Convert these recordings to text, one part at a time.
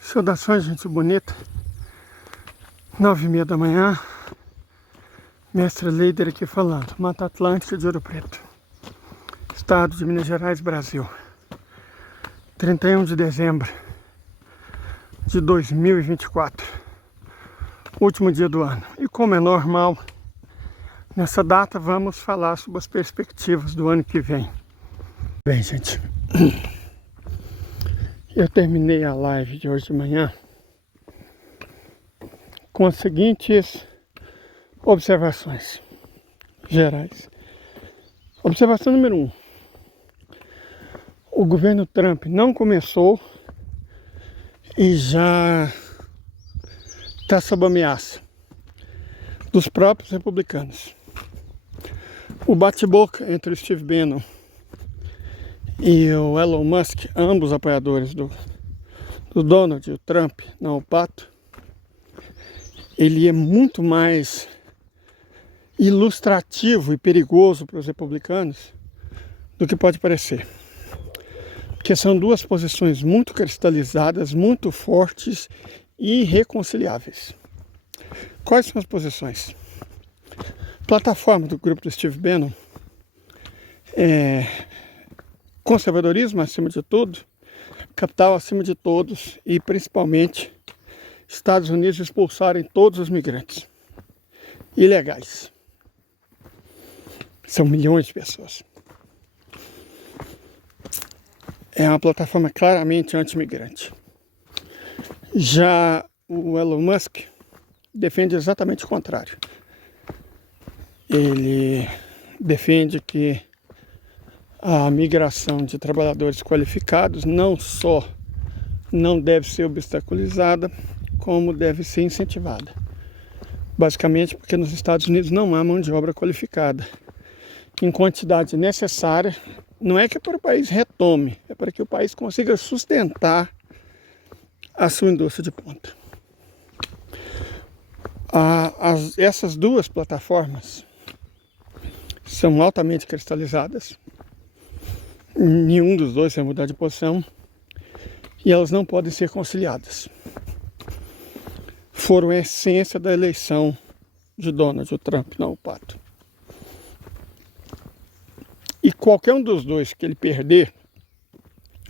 Saudações, gente bonita. 9h30 da manhã. Mestre Leider aqui falando. Mata Atlântica de Ouro Preto, Estado de Minas Gerais, Brasil. 31 de dezembro de 2024. Último dia do ano. E como é normal, nessa data vamos falar sobre as perspectivas do ano que vem. Bem, gente, eu terminei a live de hoje de manhã com as seguintes observações gerais. Observação número 1. O governo Trump não começou e já está sob ameaça dos próprios republicanos. O bate-boca entre o Steve Bannon e o Elon Musk, ambos apoiadores do Donald e o Trump, não o Pato, ele é muito mais ilustrativo e perigoso para os republicanos do que pode parecer. Porque são duas posições muito cristalizadas, muito fortes e irreconciliáveis. Quais são as posições? Plataforma do grupo do Steve Bannon é conservadorismo acima de tudo, capital acima de todos e principalmente Estados Unidos expulsarem todos os migrantes ilegais. São milhões de pessoas. É uma plataforma claramente anti-imigrante. Já o Elon Musk defende exatamente o contrário. Ele defende que a migração de trabalhadores qualificados não só não deve ser obstaculizada, como deve ser incentivada. Basicamente porque nos Estados Unidos não há mão de obra qualificada em quantidade necessária. Não é que é para o país retome, é para que o país consiga sustentar a sua indústria de ponta. Essas duas plataformas são altamente cristalizadas. Nenhum dos dois vai mudar de posição e elas não podem ser conciliadas. Foram a essência da eleição de Donald Trump, não o Pato. E qualquer um dos dois que ele perder,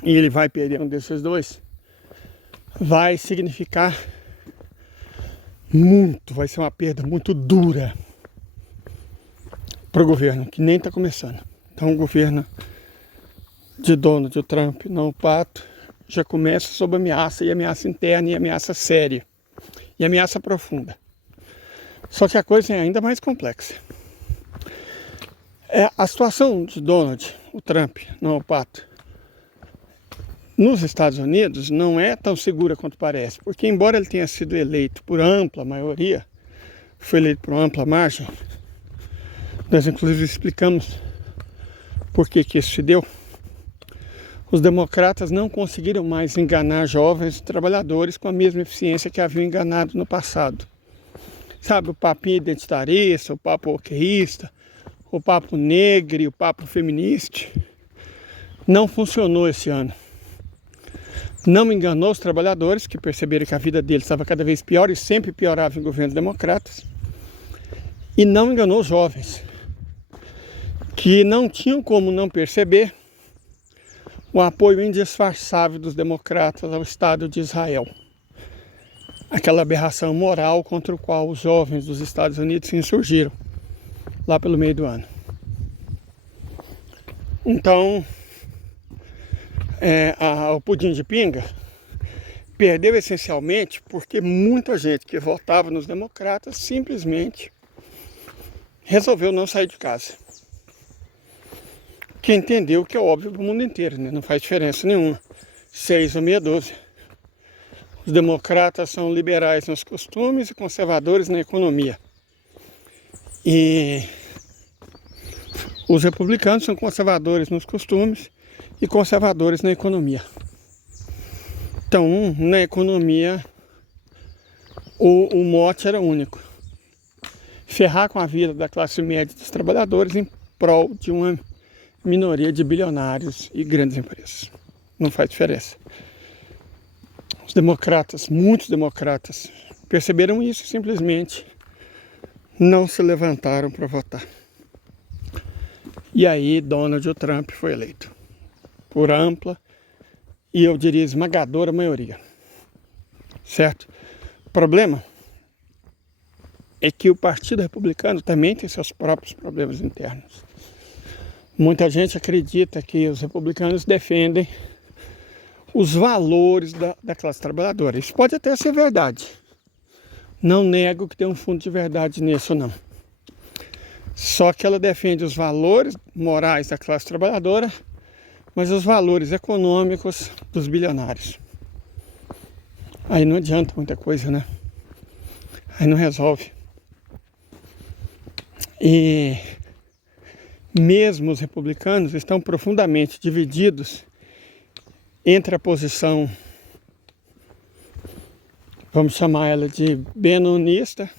e ele vai perder um desses dois, vai significar muito, vai ser uma perda muito dura para o governo, que nem está começando. Então o governo de Donald Trump, não o Pato, já começa sob ameaça, e ameaça interna, e ameaça séria, e ameaça profunda. Só que a coisa é ainda mais complexa. A situação de Donald, o Trump, não o Pato, nos Estados Unidos não é tão segura quanto parece, porque embora ele tenha sido eleito por ampla maioria, foi eleito por ampla margem, nós inclusive explicamos por que isso se deu. Os democratas não conseguiram mais enganar jovens trabalhadores com a mesma eficiência que haviam enganado no passado. Sabe, o papinho identitarista, o papo oqueísta, o papo negro, o papo feminista, não funcionou esse ano. Não enganou os trabalhadores, que perceberam que a vida deles estava cada vez pior e sempre piorava em governos democratas. E não enganou os jovens, que não tinham como não perceber o apoio indisfarçável dos democratas ao Estado de Israel. Aquela aberração moral contra o qual os jovens dos Estados Unidos se insurgiram lá pelo meio do ano. Então, o pudim de pinga perdeu essencialmente porque muita gente que votava nos democratas simplesmente resolveu não sair de casa. Que entendeu que é óbvio para o mundo inteiro, né? Não faz diferença nenhuma. 6 ou meia dúzia. Os democratas são liberais nos costumes e conservadores na economia. E os republicanos são conservadores nos costumes e conservadores na economia. Então, na economia, o mote era único: ferrar com a vida da classe média dos trabalhadores prol de uma minoria de bilionários e grandes empresas. Não faz diferença. Os democratas, muitos democratas, perceberam isso e simplesmente não se levantaram para votar. E aí Donald Trump foi eleito por ampla e eu diria esmagadora maioria. Certo? O problema é que o Partido Republicano também tem seus próprios problemas internos. Muita gente acredita que os republicanos defendem os valores da classe trabalhadora. Isso pode até ser verdade. Não nego que tem um fundo de verdade nisso, não. Só que ela defende os valores morais da classe trabalhadora, mas os valores econômicos dos bilionários. Aí não adianta muita coisa, né? Aí não resolve. E mesmo os republicanos estão profundamente divididos entre a posição, vamos chamar ela de benonista,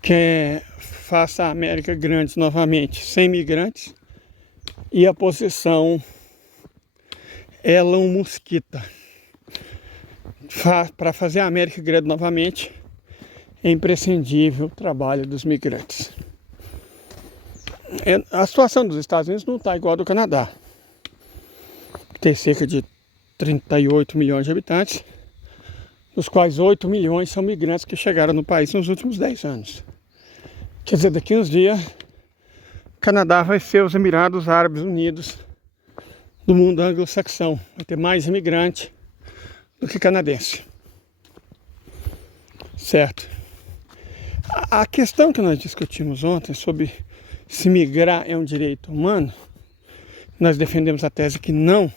que faça a América grande novamente sem imigrantes, e a posição Elon Muskita. Para fazer a América grande novamente é imprescindível o trabalho dos migrantes. A situação dos Estados Unidos não está igual a do Canadá. Tem cerca de 38 milhões de habitantes, dos quais 8 milhões são migrantes que chegaram no país nos últimos 10 anos. Quer dizer, daqui uns dias, o Canadá vai ser os Emirados Árabes Unidos do mundo anglo-saxão. Vai ter mais imigrante do que canadense. Certo? A questão que nós discutimos ontem sobre se migrar é um direito humano, nós defendemos a tese que não.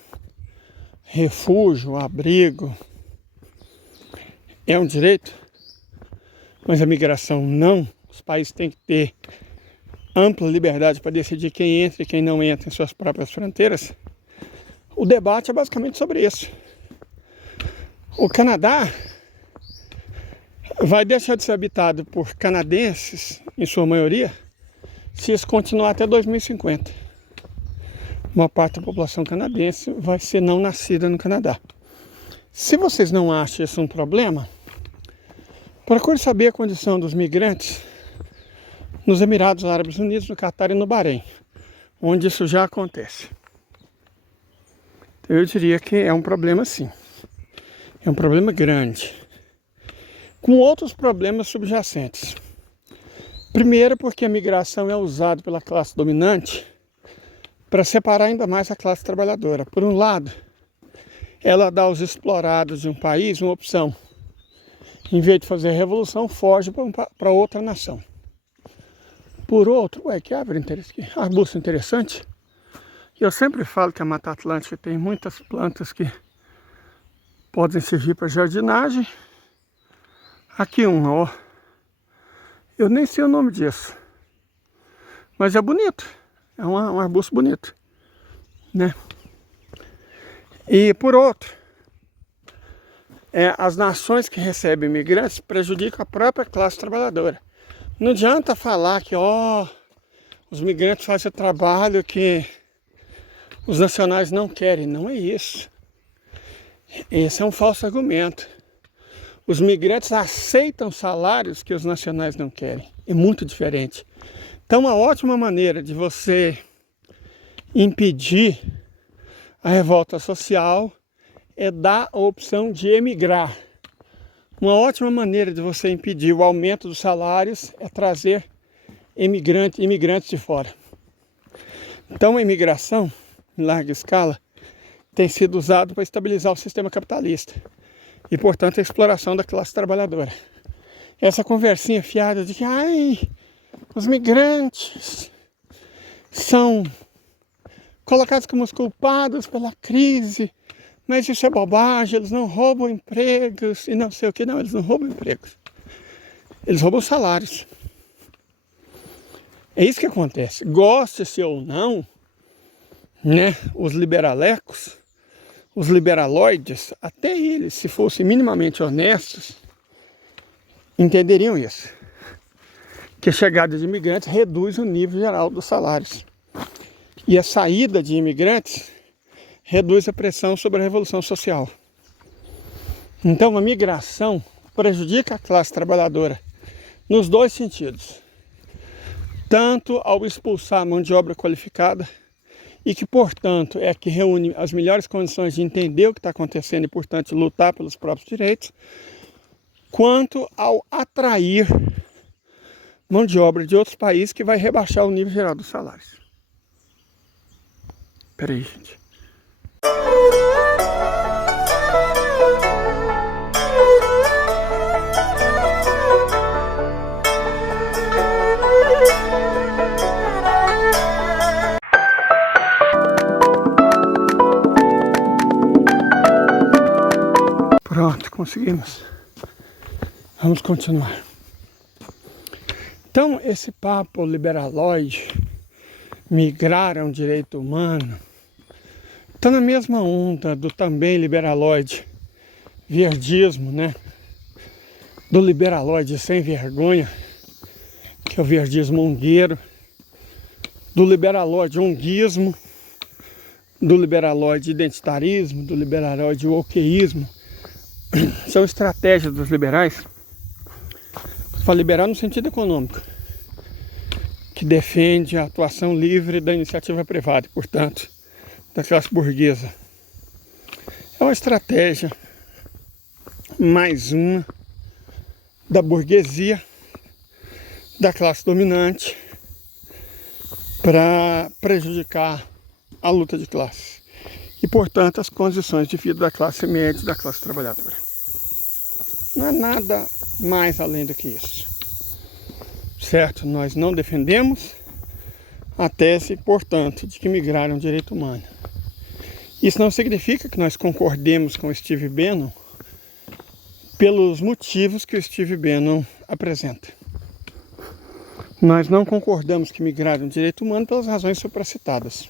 Refúgio, abrigo é um direito, mas a migração não. Os países têm que ter ampla liberdade para decidir quem entra e quem não entra em suas próprias fronteiras. O debate é basicamente sobre isso. O Canadá vai deixar de ser habitado por canadenses, em sua maioria, se isso continuar até 2050. Uma parte da população canadense vai ser não nascida no Canadá. Se vocês não acham isso um problema, procure saber a condição dos migrantes nos Emirados Árabes Unidos, no Catar e no Bahrein, onde isso já acontece. Eu diria que é um problema sim. É um problema grande, com outros problemas subjacentes. Primeiro, porque a migração é usada pela classe dominante para separar ainda mais a classe trabalhadora. Por um lado, ela dá aos explorados de um país uma opção. Em vez de fazer revolução, foge para outra nação. Por outro, que arbusto interessante. Eu sempre falo que a Mata Atlântica tem muitas plantas que podem servir para jardinagem. Aqui ó. Eu nem sei o nome disso. Mas é bonito. É um arbusto bonito, né? E por outro, as nações que recebem imigrantes prejudicam a própria classe trabalhadora. Não adianta falar que os migrantes fazem trabalho que os nacionais não querem. Não é isso. Esse é um falso argumento. Os migrantes aceitam salários que os nacionais não querem. É muito diferente. Então, uma ótima maneira de você impedir a revolta social é dar a opção de emigrar. Uma ótima maneira de você impedir o aumento dos salários é trazer imigrantes de fora. Então, a imigração, em larga escala, tem sido usado para estabilizar o sistema capitalista e, portanto, a exploração da classe trabalhadora. Essa conversinha fiada de que os migrantes são colocados como os culpados pela crise, mas isso é bobagem, eles não roubam empregos e não sei o que. Não, eles não roubam empregos. Eles roubam salários. É isso que acontece. Goste-se ou não, né, os liberalecos, os liberaloides, até eles, se fossem minimamente honestos, entenderiam isso. que a chegada de imigrantes reduz o nível geral dos salários. E a saída de imigrantes reduz a pressão sobre a revolução social. Então a migração prejudica a classe trabalhadora nos dois sentidos. Tanto ao expulsar a mão de obra qualificada, e que, portanto, é a que reúne as melhores condições de entender o que está acontecendo e, portanto, lutar pelos próprios direitos, quanto ao atrair mão de obra de outros países que vai rebaixar o nível geral dos salários. Espera aí, gente. Pronto, conseguimos. Vamos continuar. Então, esse papo liberaloide, migrar é um direito humano, está na mesma onda do também liberaloide, verdismo, né? Do liberaloide sem vergonha, que é o verdismo ungueiro, do liberaloide unguismo, do liberaloide identitarismo, do liberaloide wokeísmo. São estratégias dos liberais, para liberal no sentido econômico, que defende a atuação livre da iniciativa privada e, portanto, da classe burguesa. É uma estratégia, mais uma, da burguesia, da classe dominante, para prejudicar a luta de classe e, portanto, as condições de vida da classe média e da classe trabalhadora. Não é nada mais além do que isso, certo? Nós não defendemos a tese, portanto, de que migrar é um direito humano. Isso não significa que nós concordemos com o Steve Bannon pelos motivos que o Steve Bannon apresenta. Nós não concordamos que migrar é um direito humano pelas razões supracitadas.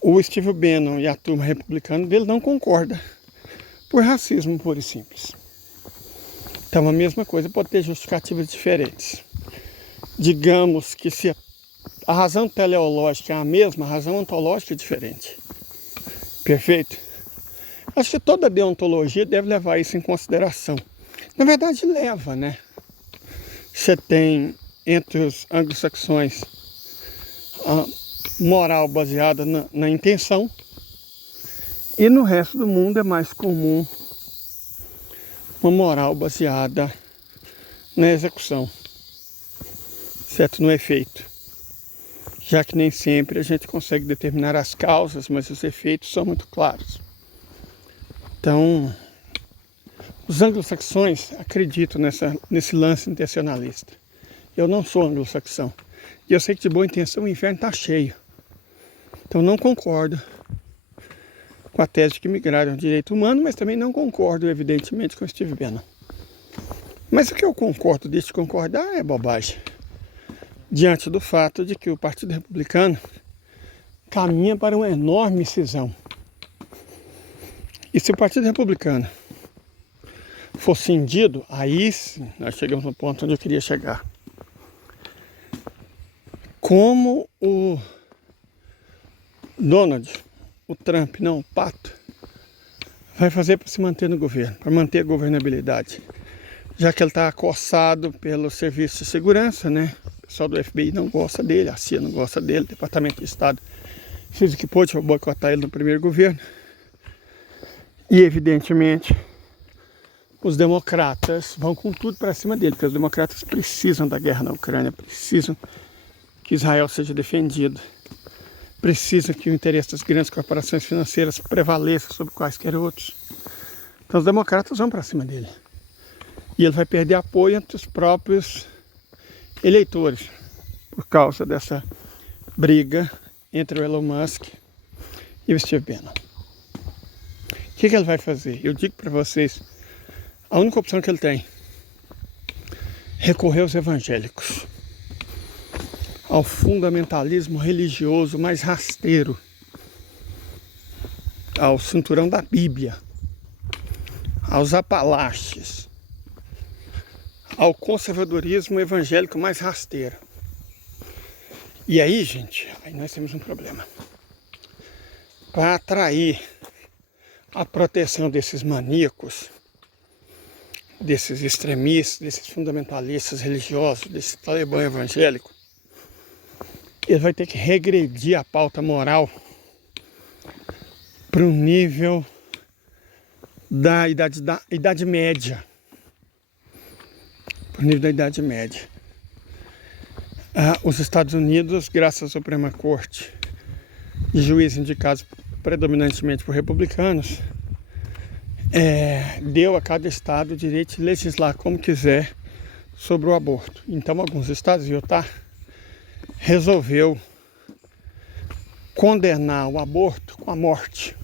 O Steve Bannon e a turma republicana dele não concordam por racismo puro e simples. Então a mesma coisa pode ter justificativas diferentes. Digamos que se a razão teleológica é a mesma, a razão ontológica é diferente. Perfeito? Acho que toda deontologia deve levar isso em consideração. Na verdade leva, né? Você tem entre os anglo-saxões a moral baseada na intenção, e no resto do mundo é mais comum uma moral baseada na execução, certo? No efeito, já que nem sempre a gente consegue determinar as causas, mas os efeitos são muito claros. Então, os anglo-saxões acreditam nesse lance intencionalista. Eu não sou anglo-saxão, e eu sei que de boa intenção o inferno está cheio. Então não concordo com a tese de que migrar é um direito humano, mas também não concordo, evidentemente, com o Steve Bannon. Mas o que eu concordo, deixo de concordar, é bobagem. Diante do fato de que o Partido Republicano caminha para uma enorme cisão. E se o Partido Republicano for cindido, aí sim, nós chegamos no ponto onde eu queria chegar. Como o Donald, o Trump, não, o Pato, vai fazer para se manter no governo, para manter a governabilidade. Já que ele está acossado pelo Serviço de Segurança, né? O pessoal do FBI não gosta dele, a CIA não gosta dele, o Departamento de Estado fez o que pôde para boicotar ele no primeiro governo. E, evidentemente, os democratas vão com tudo para cima dele, porque os democratas precisam da guerra na Ucrânia, precisam que Israel seja defendido, precisam que o interesse das grandes corporações financeiras prevaleça sobre quaisquer outros. Então os democratas vão para cima dele. E ele vai perder apoio entre os próprios eleitores, por causa dessa briga entre o Elon Musk e o Steve Bannon. O que ele vai fazer? Eu digo para vocês, a única opção que ele tem: recorrer aos evangélicos, ao fundamentalismo religioso mais rasteiro, ao cinturão da Bíblia, aos apalaches, ao conservadorismo evangélico mais rasteiro. E aí, gente, aí nós temos um problema. Para atrair a proteção desses maníacos, desses extremistas, desses fundamentalistas religiosos, desse talibã evangélico, ele vai ter que regredir a pauta moral para um nível da Idade Média. Para o nível da Idade Média. Os Estados Unidos, graças à Suprema Corte, de juízes indicados predominantemente por republicanos, deu a cada estado o direito de legislar como quiser sobre o aborto. Então, alguns estados, Utah, resolveu condenar o aborto com a morte.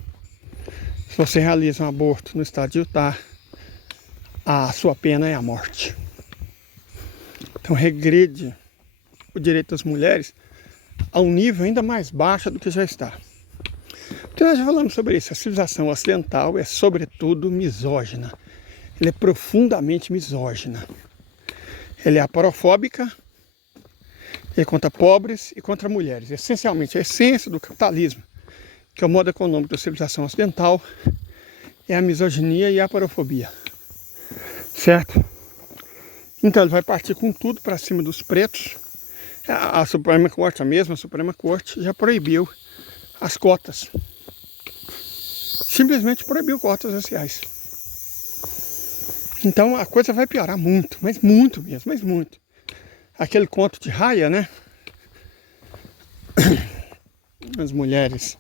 Se você realiza um aborto no estado de Utah, a sua pena é a morte. Então, regride o direito das mulheres a um nível ainda mais baixo do que já está. Então, nós já falamos sobre isso. A civilização ocidental é, sobretudo, misógina. Ela é profundamente misógina. Ela é aparofóbica, é contra pobres e contra mulheres. Essencialmente, a essência do capitalismo, que é o modo econômico da civilização ocidental, é a misoginia e a aparofobia. Certo? Então, ele vai partir com tudo para cima dos pretos. A Suprema Corte, a mesma Suprema Corte, já proibiu as cotas. Simplesmente proibiu cotas raciais. Então a coisa vai piorar muito, mas muito mesmo, mas muito. Aquele conto de Raya, né? As mulheres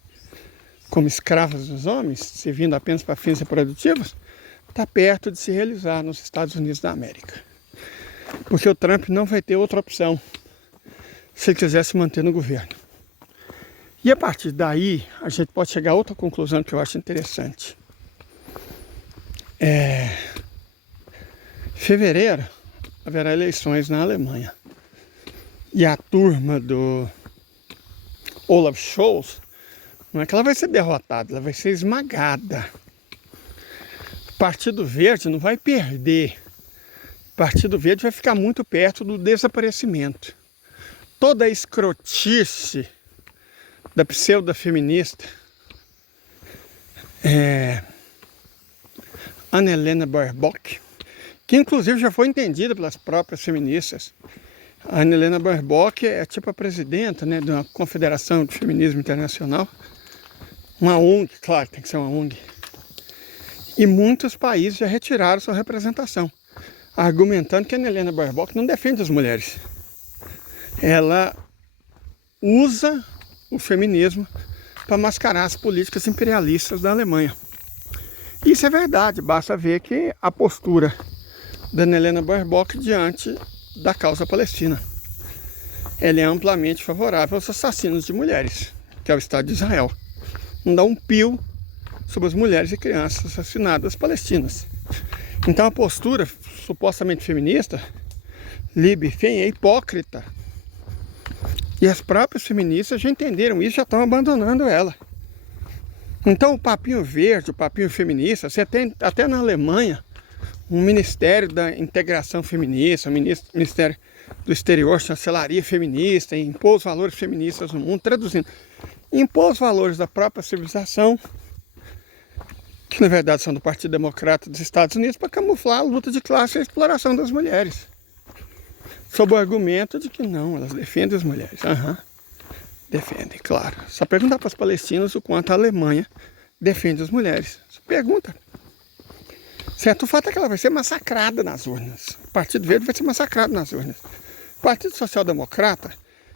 como escravas dos homens, servindo apenas para fins reprodutivos, está perto de se realizar nos Estados Unidos da América. Porque o Trump não vai ter outra opção se ele quiser se manter no governo. E a partir daí, a gente pode chegar a outra conclusão que eu acho interessante. Fevereiro haverá eleições na Alemanha. E a turma do Olaf Scholz, não é que ela vai ser derrotada, ela vai ser esmagada. O Partido Verde não vai perder. O Partido Verde vai ficar muito perto do desaparecimento. Toda a escrotice da pseudo-feminista Anna Helena Baerbock, que inclusive já foi entendida pelas próprias feministas. A Anna Helena Baerbock é tipo a presidenta, né, de uma confederação de feminismo internacional, uma ONG, claro, tem que ser uma ONG. E muitos países já retiraram sua representação, argumentando que a Anna Helena Baerbock não defende as mulheres. Ela usa o feminismo para mascarar as políticas imperialistas da Alemanha. Isso é verdade, basta ver que a postura da Anna Helena Baerbock diante da causa palestina. Ela é amplamente favorável aos assassinos de mulheres, que é o Estado de Israel. Não dá um pio sobre as mulheres e crianças assassinadas palestinas. Então a postura supostamente feminista, é hipócrita. E as próprias feministas já entenderam isso, já estão abandonando ela. Então o papinho verde, o papinho feminista, você tem até na Alemanha um Ministério da Integração Feminista, Ministério do Exterior, Chancelaria Feminista, impor os valores feministas no mundo, traduzindo, impor os valores da própria civilização, que na verdade são do Partido Democrata dos Estados Unidos, para camuflar a luta de classe e a exploração das mulheres. Sob o argumento de que não, elas defendem as mulheres. Defendem, claro. Só perguntar para os palestinos o quanto a Alemanha defende as mulheres. Só pergunta. Certo? O fato é que ela vai ser massacrada nas urnas. O Partido Verde vai ser massacrado nas urnas. O Partido Social Democrata,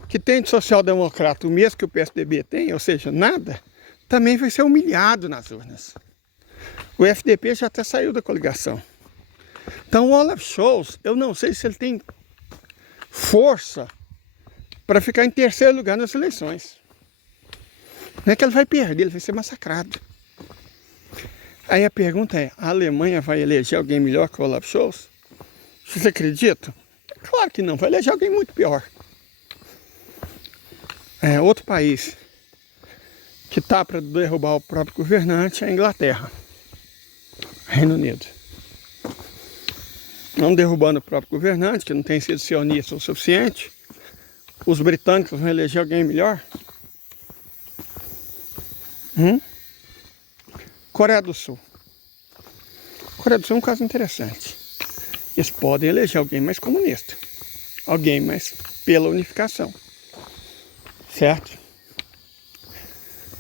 que tem de social-democrata o mesmo que o PSDB tem, ou seja, nada, também vai ser humilhado nas urnas. O FDP já até saiu da coligação. Então o Olaf Scholz, eu não sei se ele tem força para ficar em terceiro lugar nas eleições. Não é que ele vai perder, ele vai ser massacrado. Aí a pergunta é, a Alemanha vai eleger alguém melhor que o Olaf Scholz? Vocês acreditam? Claro que não, vai eleger alguém muito pior. Outro país que está para derrubar o próprio governante é a Inglaterra, Reino Unido. não derrubando o próprio governante, que não tem sido sionista o suficiente. Os britânicos vão eleger alguém melhor? Coreia do Sul. Coreia do Sul é um caso interessante. Eles podem eleger alguém mais comunista. Alguém mais pela unificação. Certo?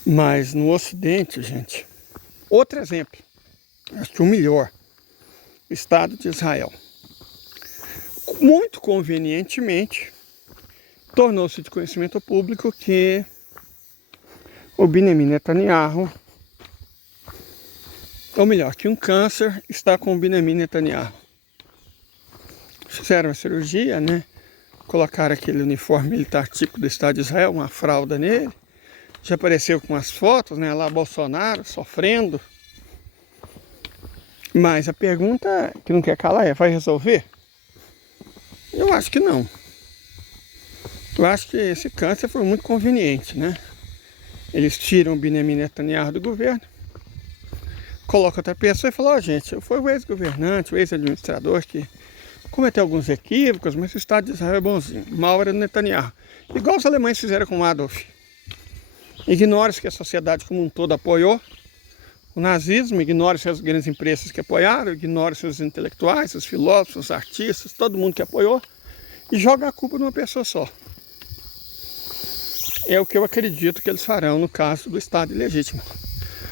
Mas no Ocidente, gente, outro exemplo, acho que o melhor, o Estado de Israel. Muito convenientemente, tornou-se de conhecimento público que o Benjamin Netanyahu, ou melhor, que um câncer está com o Benjamin Netanyahu. Fizeram a cirurgia, né? Colocaram aquele uniforme militar típico do Estado de Israel, uma fralda nele. Já apareceu com as fotos, né? Lá Bolsonaro sofrendo. Mas a pergunta que não quer calar é, vai resolver? Eu acho que não. Eu acho que esse câncer foi muito conveniente, né? Eles tiram o Benjamin Netanyahu do governo, colocam outra pessoa e falam, gente, foi o ex-governante, o ex-administrador que cometeu alguns equívocos, mas o Estado de Israel é bonzinho. Mal era do Netanyahu. Igual os alemães fizeram com Adolf. Ignora-se que a sociedade como um todo apoiou o nazismo, ignora-se as grandes empresas que apoiaram, ignora-se os intelectuais, os filósofos, os artistas, todo mundo que apoiou, e joga a culpa numa pessoa só. É o que eu acredito que eles farão no caso do Estado ilegítimo.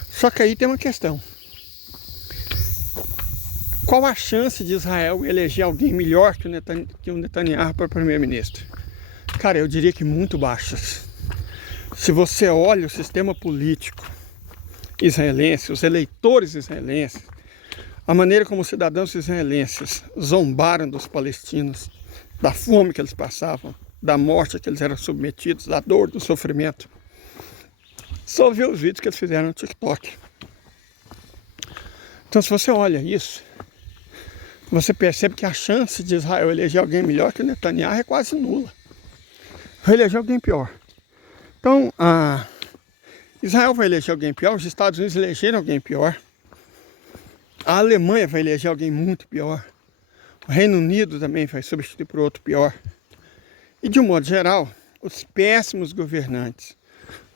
Só que aí tem uma questão. Qual a chance de Israel eleger alguém melhor que o Netanyahu para primeiro-ministro? Cara, eu diria que muito baixas. Se você olha o sistema político israelense, os eleitores israelenses, a maneira como os cidadãos israelenses zombaram dos palestinos, da fome que eles passavam, da morte a que eles eram submetidos, da dor, do sofrimento. Só ver os vídeos que eles fizeram no TikTok. Então, se você olha isso, você percebe que a chance de Israel eleger alguém melhor que o Netanyahu é quase nula. Vai eleger alguém pior. Então, Israel vai eleger alguém pior, os Estados Unidos elegeram alguém pior, a Alemanha vai eleger alguém muito pior, o Reino Unido também vai substituir por outro pior. E, de um modo geral, os péssimos governantes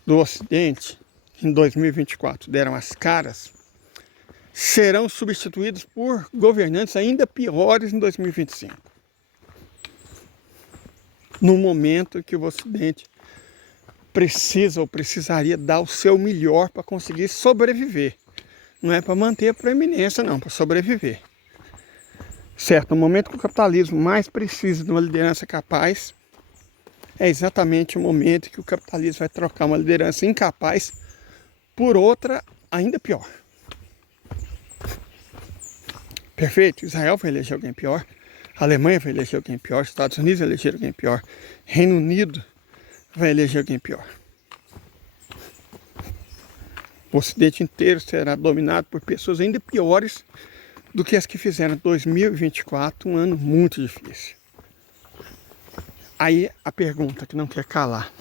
do Ocidente, que em 2024 deram as caras, serão substituídos por governantes ainda piores em 2025. No momento que o Ocidente precisa ou precisaria dar o seu melhor para conseguir sobreviver. Não é para manter a preeminência, não, para sobreviver. Certo, no momento que o capitalismo mais precisa de uma liderança capaz, é exatamente o momento que o capitalismo vai trocar uma liderança incapaz por outra ainda pior. Perfeito? Israel vai eleger alguém pior, a Alemanha vai eleger alguém pior, os Estados Unidos vai eleger alguém pior, Reino Unido vai eleger alguém pior. O Ocidente inteiro será dominado por pessoas ainda piores do que as que fizeram 2024 um ano muito difícil. Aí a pergunta que não quer calar.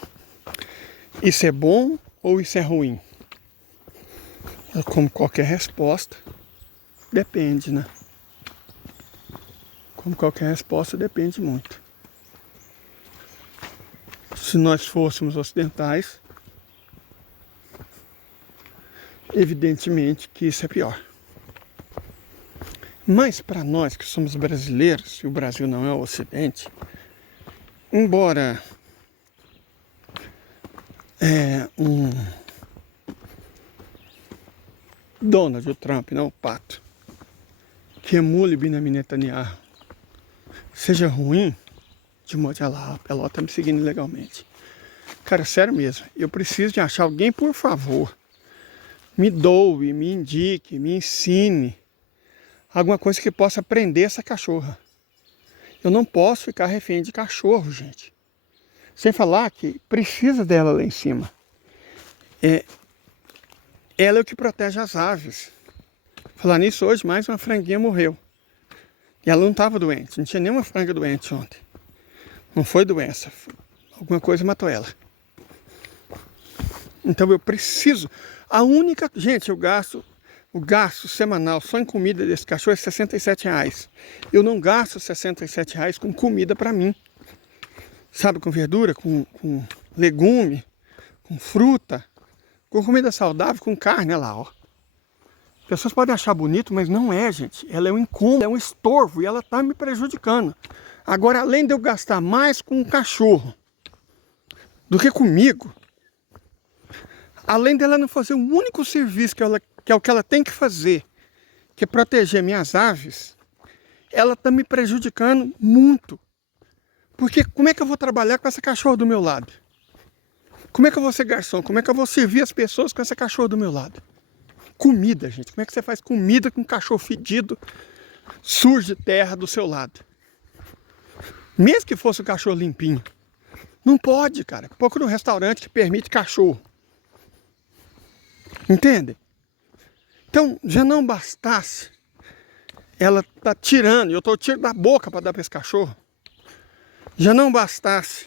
Isso é bom ou isso é ruim? Como qualquer resposta, depende, né? Como qualquer resposta, depende muito. Se nós fôssemos ocidentais, evidentemente que isso é pior. Mas para nós que somos brasileiros, e o Brasil não é o Ocidente, embora Donald Trump, não o pato, que emule Benjamin Netanyahu, seja ruim, de modo a lá, a pelota tá me seguindo ilegalmente. Cara, sério mesmo, eu preciso de achar alguém, por favor, me doe, me indique, me ensine alguma coisa que possa prender essa cachorra. Eu não posso ficar refém de cachorro, gente. Sem falar que precisa dela lá em cima. Ela é o que protege as aves. Falar nisso, hoje mais uma franguinha morreu. E ela não estava doente, não tinha nenhuma franga doente ontem. Não foi doença, alguma coisa matou ela. Então eu preciso. Gente, eu gasto O gasto semanal só em comida desse cachorro é R$ 67. Eu não gasto R$ 67 com comida para mim. Sabe, com verdura, com legume, com fruta, com comida saudável, com carne, olha lá, ó. As pessoas podem achar bonito, mas não é, gente. Ela é um incômodo, é um estorvo e ela tá me prejudicando. Agora, além de eu gastar mais com um cachorro do que comigo, além dela não fazer o único serviço que é o que ela tem que fazer, que é proteger minhas aves, ela tá me prejudicando muito. Porque como é que eu vou trabalhar com essa cachorra do meu lado? Como é que eu vou ser garçom? Como é que eu vou servir as pessoas com essa cachorra do meu lado? Comida, gente. Como é que você faz comida com um cachorro fedido, sujo de terra do seu lado? Mesmo que fosse um cachorro limpinho. Não pode, cara. Pouco no restaurante que permite cachorro. Entende? Então, já não bastasse ela tá tirando, eu tô tirando da boca para dar para esse cachorro. Já não bastasse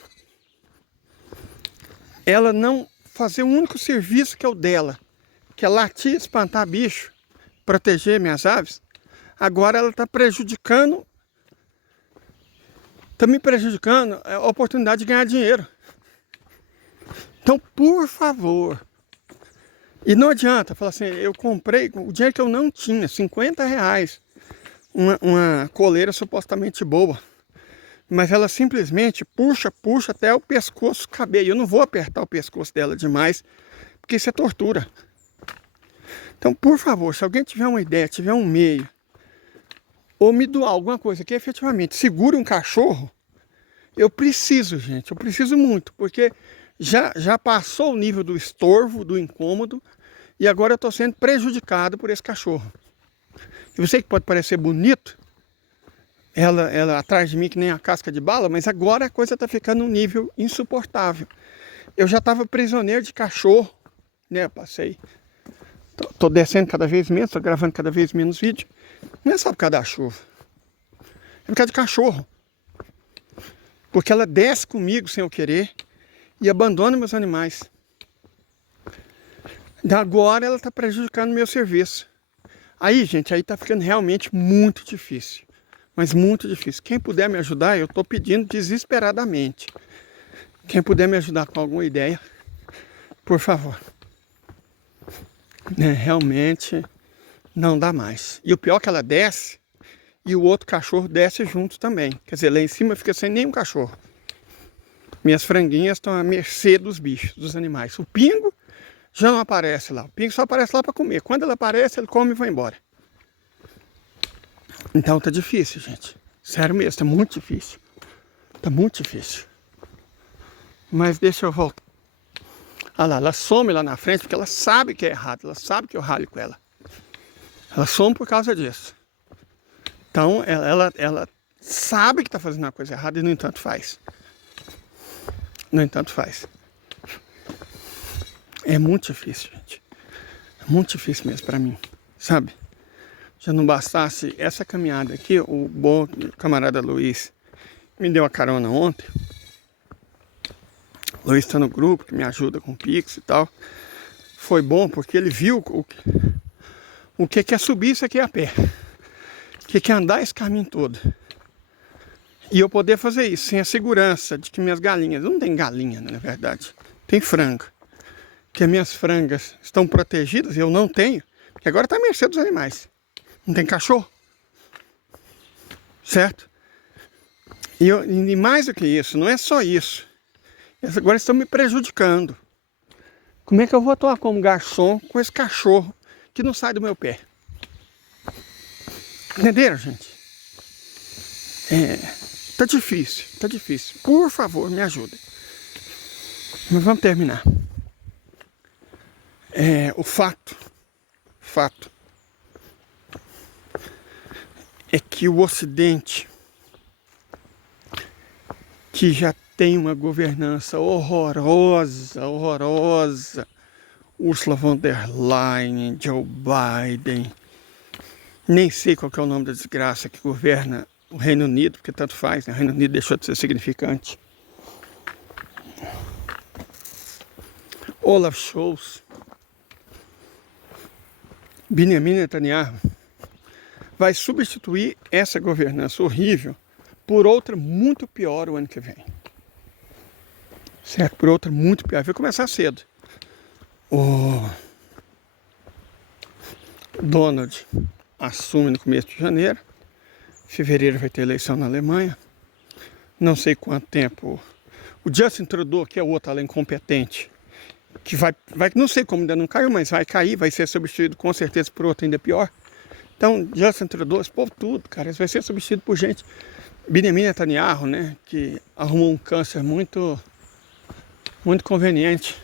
ela não fazer o único serviço que é o dela, que é latir, espantar bicho, proteger minhas aves. Agora ela está prejudicando, está me prejudicando a oportunidade de ganhar dinheiro. Então, por favor, e não adianta falar assim, eu comprei o dinheiro que eu não tinha, R$ 50, uma coleira supostamente boa. Mas ela simplesmente puxa até o pescoço caber. E eu não vou apertar o pescoço dela demais, porque isso é tortura. Então, por favor, se alguém tiver uma ideia, tiver um meio, ou me doar alguma coisa que efetivamente segure um cachorro, eu preciso, gente, eu preciso muito, porque já passou o nível do estorvo, do incômodo, e agora eu estou sendo prejudicado por esse cachorro. E você que pode parecer bonito, ela atrás de mim que nem a casca de bala, mas agora a coisa está ficando num nível insuportável. Eu já estava prisioneiro de cachorro, né? Eu passei, tô descendo cada vez menos, tô gravando cada vez menos vídeo. Não é só por causa da chuva, é por causa de cachorro. Porque ela desce comigo sem eu querer e abandona meus animais. Agora ela está prejudicando o meu serviço. Aí, gente, aí tá ficando realmente muito difícil. Mas muito difícil. Quem puder me ajudar, eu estou pedindo desesperadamente. Quem puder me ajudar com alguma ideia, por favor. Realmente não dá mais. E o pior é que ela desce e o outro cachorro desce junto também. Quer dizer, lá em cima fica sem nenhum cachorro. Minhas franguinhas estão à mercê dos bichos, dos animais. O pingo já não aparece lá. O pingo só aparece lá para comer. Quando ele aparece, ele come e vai embora. Então tá difícil, gente. Sério mesmo, tá muito difícil. Tá muito difícil. Mas deixa eu voltar. Olha lá, ela some lá na frente porque ela sabe que é errado. Ela sabe que eu ralho com ela. Ela some por causa disso. Então ela sabe que tá fazendo uma coisa errada e no entanto faz. No entanto faz. É muito difícil, gente. É muito difícil mesmo pra mim. Sabe? Já não bastasse essa caminhada aqui, o bom camarada Luiz me deu a carona ontem. O Luiz está no grupo, que me ajuda com o Pix e tal. Foi bom porque ele viu o que é subir isso aqui a pé. O que é andar esse caminho todo. E eu poder fazer isso sem a segurança de que minhas galinhas... Não tem galinha, na verdade. Tem franga. Que as minhas frangas estão protegidas, eu não tenho. Porque agora está à mercê dos animais. Não tem cachorro. Certo? E mais do que isso, não é só isso. Eles agora estão me prejudicando. Como é que eu vou atuar como garçom com esse cachorro que não sai do meu pé? Entenderam, gente? Tá difícil, tá difícil. Por favor, me ajudem. Mas vamos terminar. O fato é que o Ocidente, que já tem uma governança horrorosa, Ursula von der Leyen, Joe Biden, nem sei qual que é o nome da desgraça que governa o Reino Unido, porque tanto faz, né? O Reino Unido deixou de ser significante. Olaf Scholz. Benjamin Netanyahu vai substituir essa governança horrível por outra muito pior o ano que vem. Certo? Por outra muito pior. Vai começar cedo. O Donald assume no começo de janeiro. Fevereiro vai ter eleição na Alemanha. Não sei quanto tempo. O Justin Trudeau, que é outro além incompetente, que vai, não sei como ainda não caiu, mas vai cair, vai ser substituído com certeza por outro ainda pior. Então, Justin Trudeau, esse povo tudo, cara, vai ser substituído por gente. Benjamin Netanyahu, né, que arrumou um câncer muito conveniente